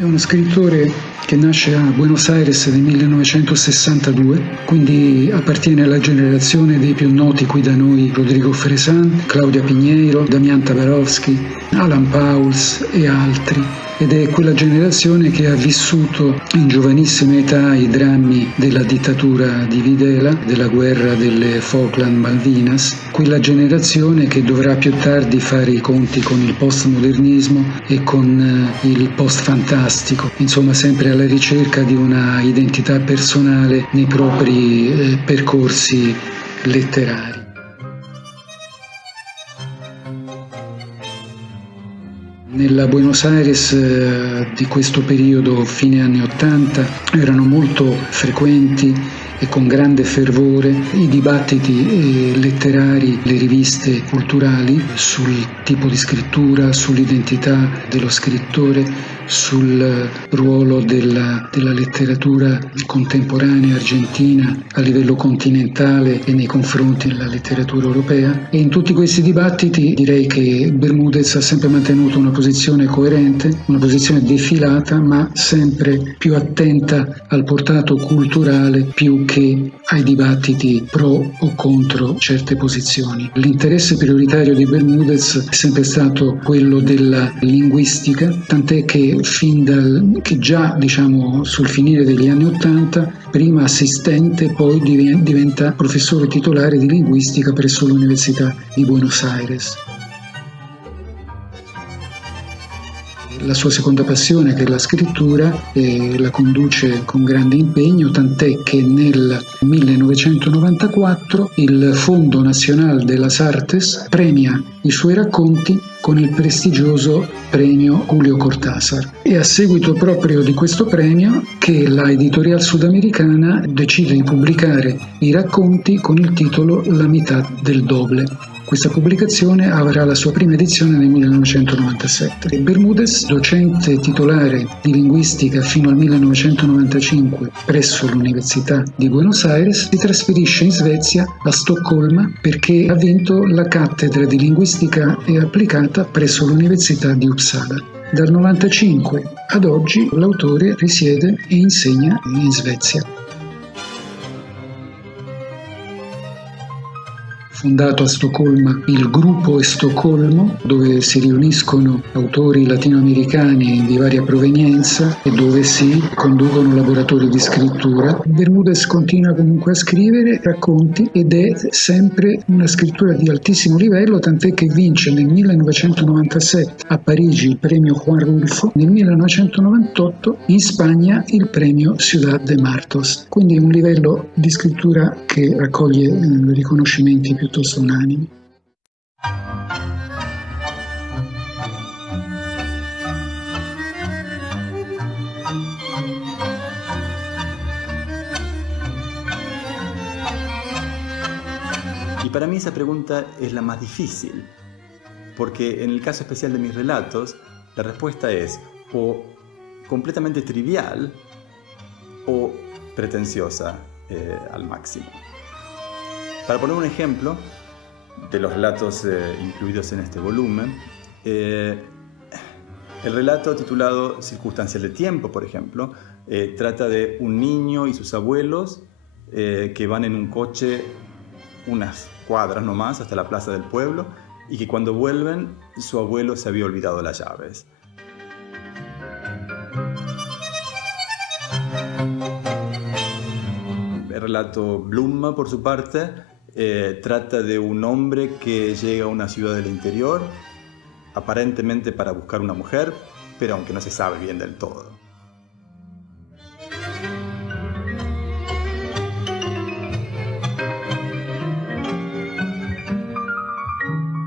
È uno scrittore che nasce a Buenos Aires nel 1962, quindi appartiene alla generazione dei più noti qui da noi Rodrigo Fresan, Claudia Pinheiro, Damian Tabarovsky, Alan Pauls e altri. Ed è quella generazione che ha vissuto in giovanissima età i drammi della dittatura di Videla, della guerra delle Falkland Malvinas, quella generazione che dovrà più tardi fare i conti con il postmodernismo e con il post-fantastico, insomma sempre alla ricerca di una identità personale nei propri percorsi letterari. Nella Buenos Aires di questo periodo, fine anni '80, erano molto frequenti e con grande fervore i dibattiti letterari, le riviste culturali sul tipo di scrittura, sull'identità dello scrittore, sul ruolo della letteratura contemporanea argentina a livello continentale e nei confronti della letteratura europea. E in tutti questi dibattiti direi che Bermúdez ha sempre mantenuto una posizione coerente, una posizione defilata, ma sempre più attenta al portato culturale più che ai dibattiti pro o contro certe posizioni. L'interesse prioritario di Bermúdez è sempre stato quello della linguistica, tant'è che che già sul finire degli anni '80, prima assistente, poi diventa professore titolare di linguistica presso l'Università di Buenos Aires. La sua seconda passione, che è la scrittura, la conduce con grande impegno, tant'è che nel 1994 il Fondo Nacional de las Artes premia i suoi racconti con il prestigioso premio Julio Cortázar. E a seguito proprio di questo premio che la editorial sudamericana decide di pubblicare i racconti con il titolo La mitad del doble. Questa pubblicazione avrà la sua prima edizione nel 1997. Bermúdez, docente titolare di linguistica fino al 1995 presso l'Università di Buenos Aires, si trasferisce in Svezia, a Stoccolma, perché ha vinto la cattedra di linguistica e applicata presso l'Università di Uppsala. Dal 1995 ad oggi l'autore risiede e insegna in Svezia. Fondato a Stoccolma il gruppo Stoccolmo, dove si riuniscono autori latinoamericani di varia provenienza e dove si conducono laboratori di scrittura. Bermúdez continua comunque a scrivere racconti ed è sempre una scrittura di altissimo livello, tant'è che vince nel 1997 a Parigi il premio Juan Rulfo, nel 1998 in Spagna il premio Ciudad de Martos. Quindi un livello di scrittura che raccoglie riconoscimenti piuttosto unanimi. Y para mí esa pregunta es la más difícil, porque en el caso especial de mis relatos, la respuesta es o completamente trivial o pretenciosa al máximo. Para poner un ejemplo de los relatos incluidos en este volumen, el relato titulado Circunstancias de tiempo, por ejemplo, trata de un niño y sus abuelos que van en un coche unas cuadras nomás hasta la plaza del pueblo y que cuando vuelven su abuelo se había olvidado las llaves. El relato Blumma, por su parte, trata de un hombre que llega a una ciudad del interior, aparentemente para buscar una mujer, pero aunque no se sabe bien del todo.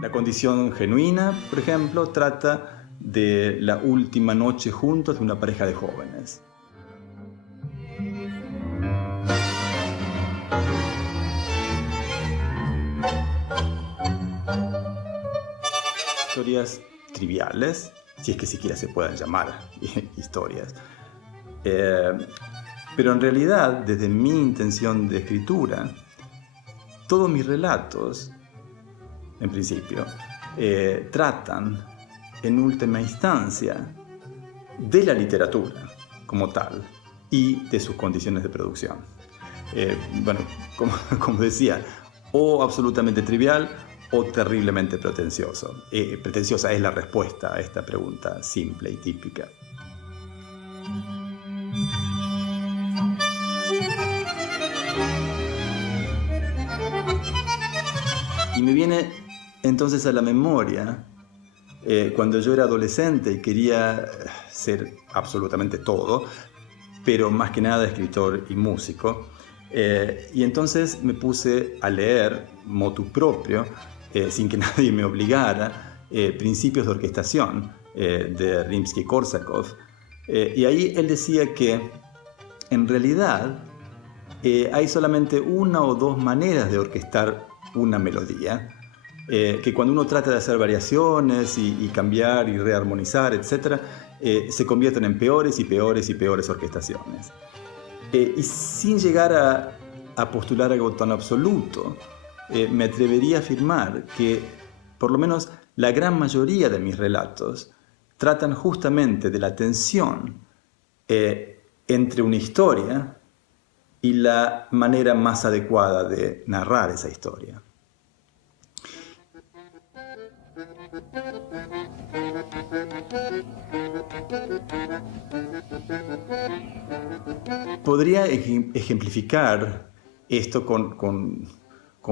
La condición genuina, por ejemplo, trata de la última noche juntos de una pareja de jóvenes. Historias triviales, si es que siquiera se puedan llamar historias. Pero en realidad, desde mi intención de escritura, todos mis relatos, en principio, tratan en última instancia de la literatura como tal y de sus condiciones de producción. Bueno, como decía, o absolutamente trivial o terriblemente pretencioso. Pretenciosa es la respuesta a esta pregunta simple y típica. Y me viene entonces a la memoria cuando yo era adolescente y quería ser absolutamente todo, pero más que nada escritor y músico. Y entonces me puse a leer motu propio, sin que nadie me obligara, Principios de orquestación de Rimsky-Korsakov. Y ahí él decía que en realidad hay solamente una o dos maneras de orquestar una melodía, que cuando uno trata de hacer variaciones y cambiar y rearmonizar, etc., se convierten en peores y peores y peores orquestaciones. Y sin llegar a postular algo tan absoluto, me atrevería a afirmar que por lo menos la gran mayoría de mis relatos tratan justamente de la tensión entre una historia y la manera más adecuada de narrar esa historia. Podría ejemplificar esto con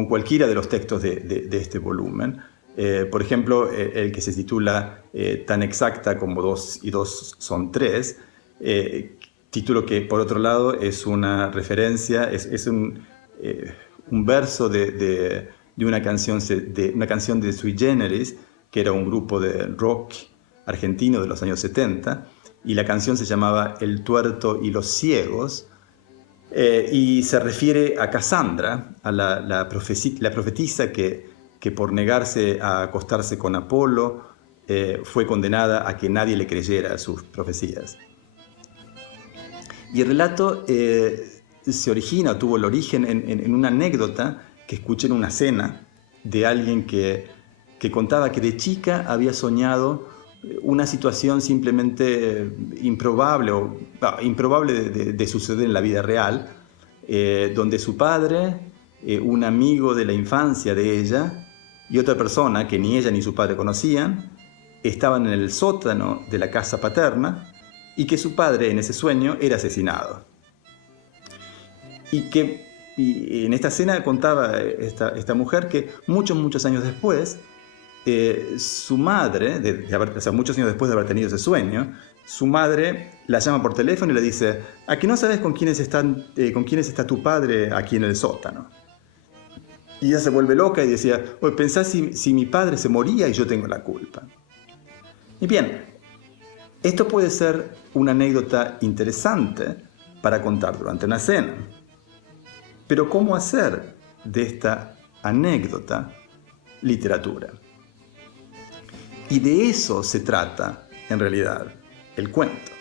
cualquiera de los textos de este volumen. Por ejemplo, el que se titula Tan exacta como 2 y 2 son 3, título que, por otro lado, es una referencia, es un verso de una canción de Sui Generis, que era un grupo de rock argentino de los años 70, y la canción se llamaba El tuerto y los ciegos, y se refiere a Casandra, a la profetisa que por negarse a acostarse con Apolo fue condenada a que nadie le creyera sus profecías. Y el relato tuvo el origen en una anécdota que escuché en una cena de alguien que contaba que de chica había soñado una situación simplemente improbable de suceder en la vida real, donde su padre, un amigo de la infancia de ella y otra persona que ni ella ni su padre conocían, estaban en el sótano de la casa paterna y que su padre en ese sueño era asesinado. Y en esta escena contaba esta mujer que muchos años después, su madre, muchos años después de haber tenido ese sueño, su madre la llama por teléfono y le dice: ¿a que no sabes con quiénes está tu padre aquí en el sótano? Y ella se vuelve loca y decía: oye, pensá si mi padre se moría y yo tengo la culpa. Y bien, esto puede ser una anécdota interesante para contar durante una cena. Pero ¿cómo hacer de esta anécdota literatura? Y de eso se trata, en realidad, el cuento.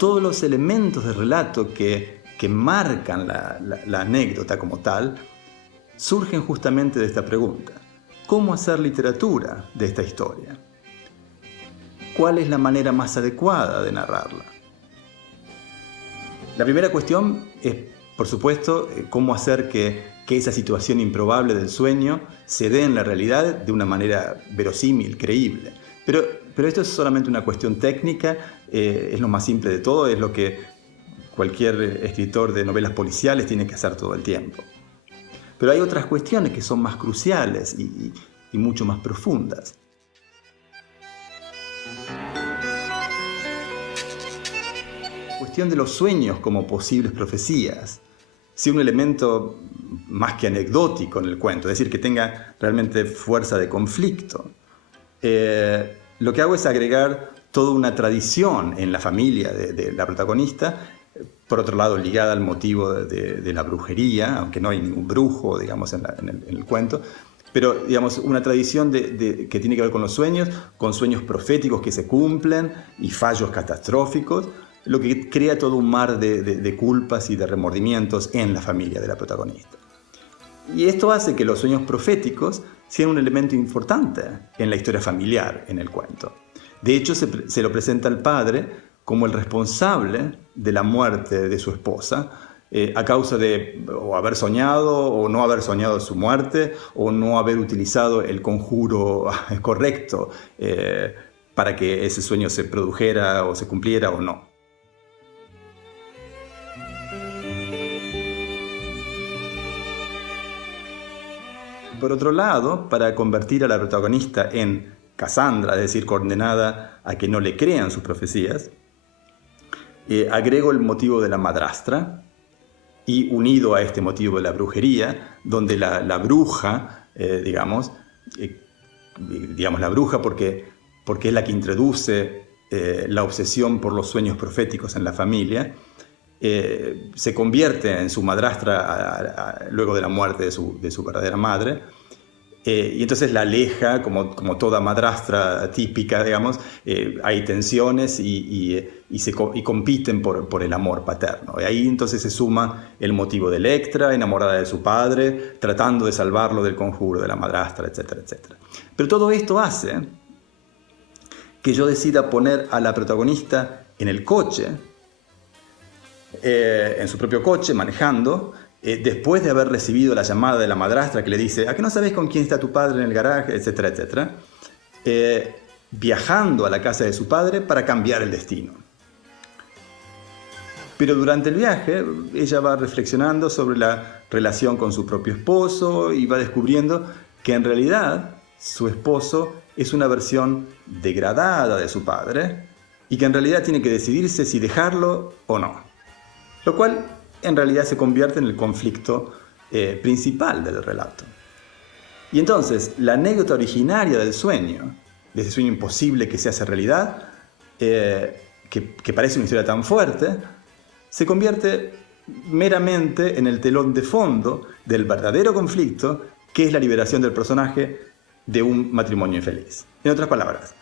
Todos los elementos del relato que marcan la anécdota como tal surgen justamente de esta pregunta: ¿cómo hacer literatura de esta historia? ¿Cuál es la manera más adecuada de narrarla? La primera cuestión es, por supuesto, cómo hacer que esa situación improbable del sueño se dé en la realidad de una manera verosímil, creíble. Pero esto es solamente una cuestión técnica, es lo más simple de todo, es lo que cualquier escritor de novelas policiales tiene que hacer todo el tiempo. Pero hay otras cuestiones que son más cruciales y mucho más profundas. La cuestión de los sueños como posibles profecías, si un elemento más que anecdótico en el cuento, es decir, que tenga realmente fuerza de conflicto. Lo que hago es agregar toda una tradición en la familia de la protagonista, por otro lado ligada al motivo de la brujería, aunque no hay ningún brujo, digamos, en el cuento, pero, digamos, una tradición que tiene que ver con los sueños, con sueños proféticos que se cumplen y fallos catastróficos, lo que crea todo un mar de culpas y de remordimientos en la familia de la protagonista. Y esto hace que los sueños proféticos sean un elemento importante en la historia familiar, en el cuento. De hecho, se lo presenta al padre como el responsable de la muerte de su esposa, a causa de o haber soñado o no haber soñado su muerte, o no haber utilizado el conjuro correcto para que ese sueño se produjera o se cumpliera o no. Por otro lado, para convertir a la protagonista en Casandra, es decir, condenada a que no le crean sus profecías, agrego el motivo de la madrastra, y unido a este motivo de la brujería, donde la bruja, digamos la bruja porque es la que introduce la obsesión por los sueños proféticos en la familia, se convierte en su madrastra luego de la muerte de su verdadera madre, y entonces la aleja, como toda madrastra típica, digamos. Hay tensiones y compiten por el amor paterno. Y ahí entonces se suma el motivo de Electra, enamorada de su padre, tratando de salvarlo del conjuro de la madrastra, etcétera, etcétera. Pero todo esto hace que yo decida poner a la protagonista en el coche, en su propio coche, manejando, después de haber recibido la llamada de la madrastra que le dice: ¿a qué no sabes con quién está tu padre en el garaje?, etcétera, etcétera, viajando a la casa de su padre para cambiar el destino. Pero durante el viaje ella va reflexionando sobre la relación con su propio esposo y va descubriendo que en realidad su esposo es una versión degradada de su padre y que en realidad tiene que decidirse si dejarlo o no. Lo cual en realidad se convierte en el conflicto principal del relato. Y entonces la anécdota originaria del sueño, de ese sueño imposible que se hace realidad, que parece una historia tan fuerte, se convierte meramente en el telón de fondo del verdadero conflicto, que es la liberación del personaje de un matrimonio infeliz. En otras palabras,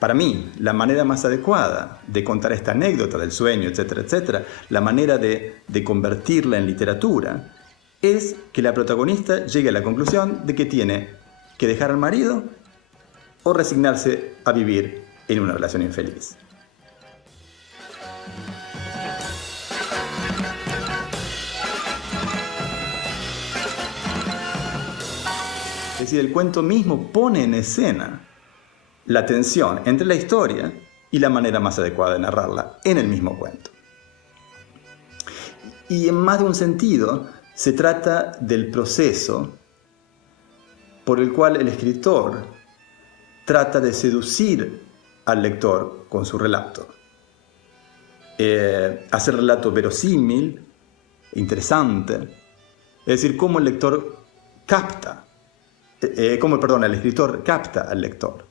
para mí, la manera más adecuada de contar esta anécdota del sueño, etcétera, etcétera, la manera de convertirla en literatura, es que la protagonista llegue a la conclusión de que tiene que dejar al marido o resignarse a vivir en una relación infeliz. Es decir, el cuento mismo pone en escena la tensión entre la historia y la manera más adecuada de narrarla en el mismo cuento. Y en más de un sentido, se trata del proceso por el cual el escritor trata de seducir al lector con su relato. Hacer relato verosímil, interesante, es decir, cómo el escritor capta al lector.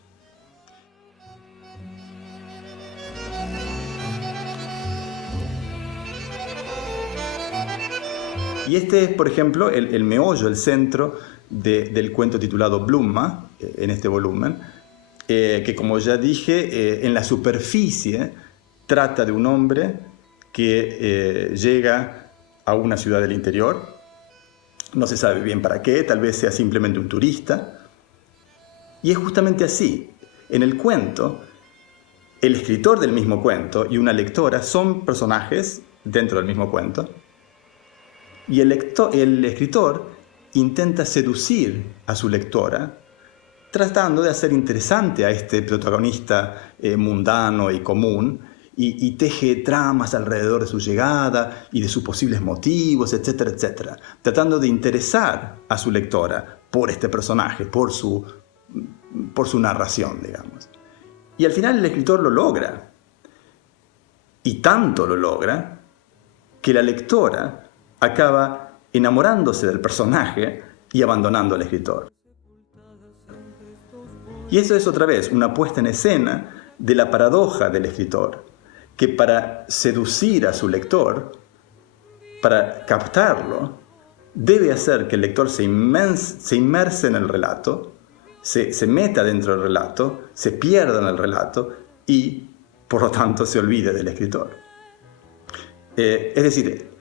Y este es, por ejemplo, el meollo, el centro del cuento titulado Blomma, en este volumen, que, como ya dije, en la superficie trata de un hombre que llega a una ciudad del interior. No se sabe bien para qué, tal vez sea simplemente un turista. Y es justamente así. En el cuento, el escritor del mismo cuento y una lectora son personajes dentro del mismo cuento. Y el escritor intenta seducir a su lectora, tratando de hacer interesante a este protagonista mundano y común, y teje tramas alrededor de su llegada y de sus posibles motivos, etcétera, etcétera, tratando de interesar a su lectora por este personaje, por su narración, digamos. Y al final el escritor lo logra, y tanto lo logra que la lectora acaba enamorándose del personaje y abandonando al escritor. Y eso es otra vez una puesta en escena de la paradoja del escritor, que para seducir a su lector, para captarlo, debe hacer que el lector se inmerse en el relato, se meta dentro del relato, se pierda en el relato y, por lo tanto, se olvide del escritor. Es decir,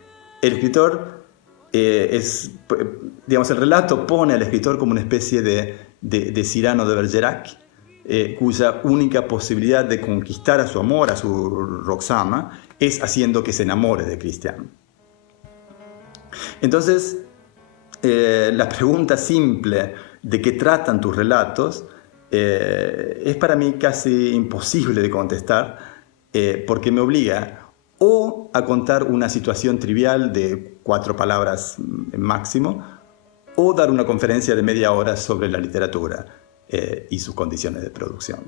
el escritor digamos, el relato pone al escritor como una especie de Cyrano de Bergerac, cuya única posibilidad de conquistar a su amor, a su Roxana, es haciendo que se enamore de Cristian. Entonces, la pregunta simple de qué tratan tus relatos es para mí casi imposible de contestar, porque me obliga o a contar una situación trivial de 4 palabras máximo, o dar una conferencia de media hora sobre la literatura y sus condiciones de producción.